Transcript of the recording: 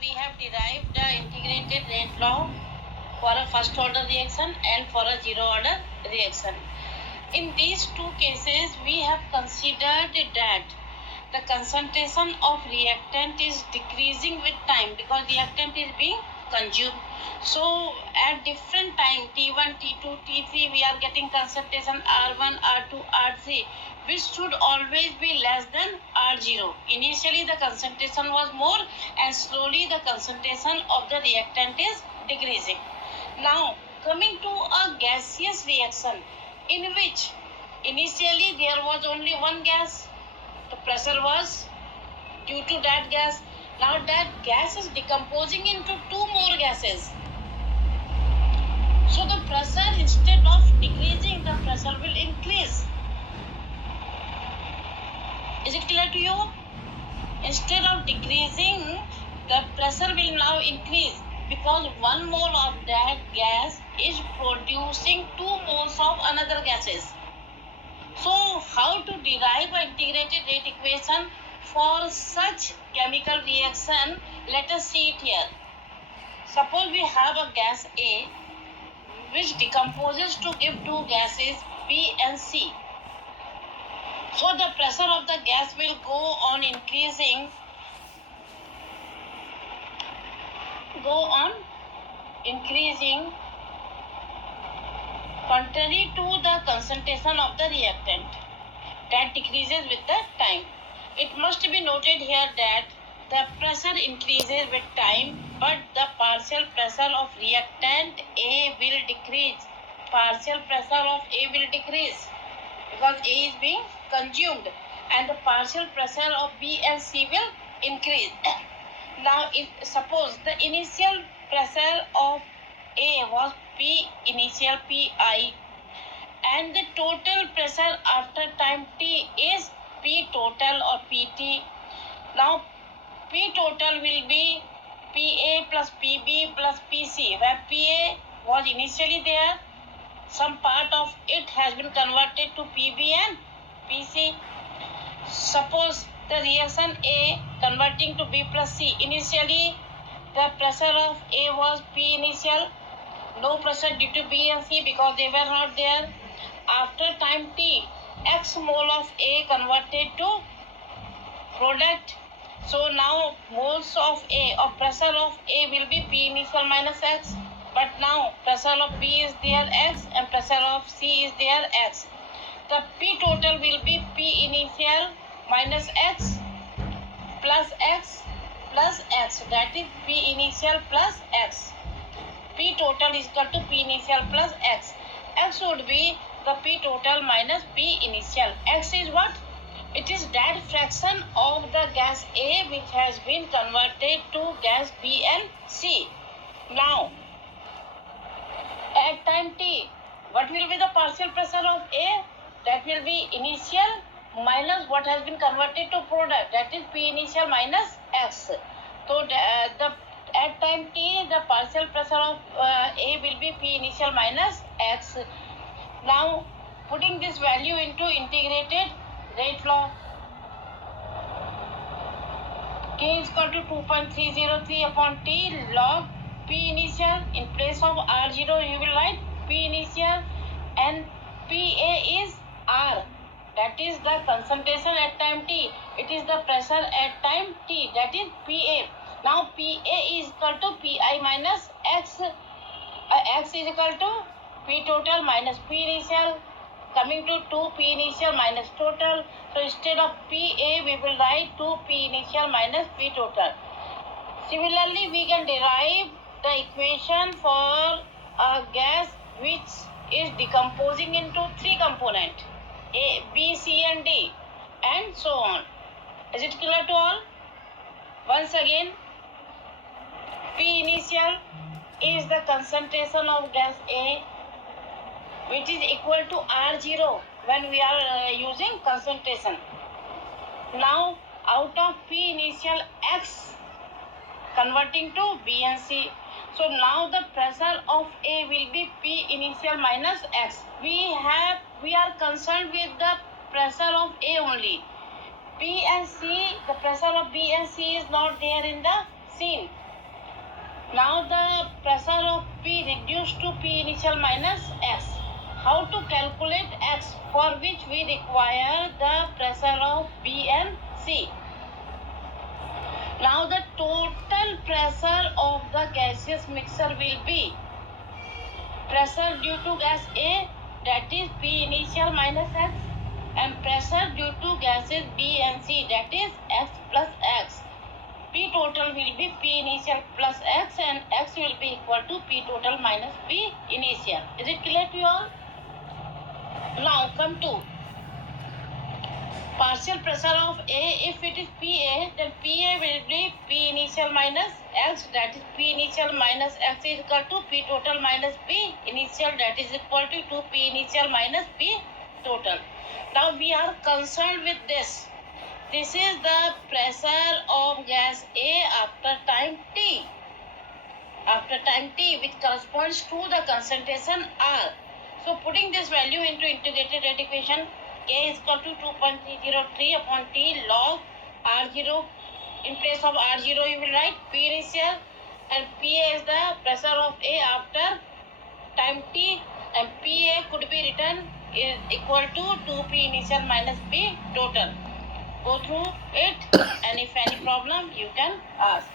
we have derived the integrated rate law for a first order reaction and for a zero order reaction. In these two cases, we have considered that the concentration of reactant is decreasing with time because reactant is being consumed. So at different time T1, T2, T3 we are getting concentration R1, R2, R3 which should always be less than R0. Initially the concentration was more and slowly the concentration of the reactant is decreasing. Now coming to a gaseous reaction in which initially there was only one gas, the pressure was due to that gas. Now that gas is decomposing into two more gases. So the pressure, instead of decreasing, the pressure will increase. Is it clear to you? Instead of decreasing, the pressure will now increase because one mole of that gas is producing 2 moles of another gases. So how to derive an integrated rate equation for such chemical reaction? Let us see it here. Suppose we have a gas A which decomposes to give two gases B and C. So the pressure of the gas will go on increasing, contrary to the concentration of the reactant that decreases with the time. It must be noted here that the pressure increases with time but the partial pressure of reactant A will decrease. Partial pressure of A will decrease because A is being consumed and the partial pressure of B and C will increase. Now if suppose the initial pressure of A was P initial Pi and the total pressure after time T is P total or Pt. Now P total will be Pa plus Pb plus Pc, where Pa was initially there, some part of it has been converted to Pb and Pc. Suppose the reaction A converting to B plus C, initially the pressure of A was P initial, no pressure due to B and C because they were not there. After time T, X mole of A converted to product. So now moles of A or pressure of A will be P initial minus X. But now pressure of B is there X and pressure of C is there X. The P total will be P initial minus X plus X plus X. That is P initial plus X. P total is equal to P initial plus X. X would be the P total minus P initial. X is what? It is that fraction of the gas A which has been converted to gas B and C. Now, at time T, what will be the partial pressure of A? That will be initial minus what has been converted to product. That is P initial minus X. So, at time T, the partial pressure of A will be P initial minus X. Now, putting this value into integrated rate law, K is equal to 2.303 upon T log P initial. In place of R0, you will write P initial and PA is R. That is the concentration at time T. It is the pressure at time T. That is PA. Now PA is equal to PI minus X. X is equal to P total minus P initial, coming to 2 P initial minus total. So instead of PA, we will write 2 P initial minus P total. Similarly, we can derive the equation for a gas which is decomposing into 3 components, A, B, C and D and so on. Is it clear to all? Once again, P initial is the concentration of gas A which is equal to R0 when we are using concentration. Now out of P initial X converting to B and C. So now the pressure of A will be P initial minus X. We are concerned with the pressure of A only. B and C, the pressure of B and C is not there in the scene. pressure of P reduced to P initial minus X. How to calculate X, for which we require the pressure of B and C. Now the total pressure of the gaseous mixture will be pressure due to gas A, that is P initial minus X, and pressure due to gases B and C, that is X plus X. P total will be P initial plus X, and X will be equal to P total minus P initial. Is it clear to you all? Now come to partial pressure of A. If it is PA, then PA will be P initial minus X, that is P initial minus X is equal to P total minus P initial, that is equal to 2P initial minus P total. Now we are concerned with this. This is the pressure of gas A after time T. After time T, which corresponds to the concentration R. So putting this value into integrated rate equation, K is equal to 2.303 upon T log R0. In place of R0, you will write P initial, and PA is the pressure of A after time T, and PA could be written is equal to 2P initial minus P total. Go through it, and if any problem, you can ask.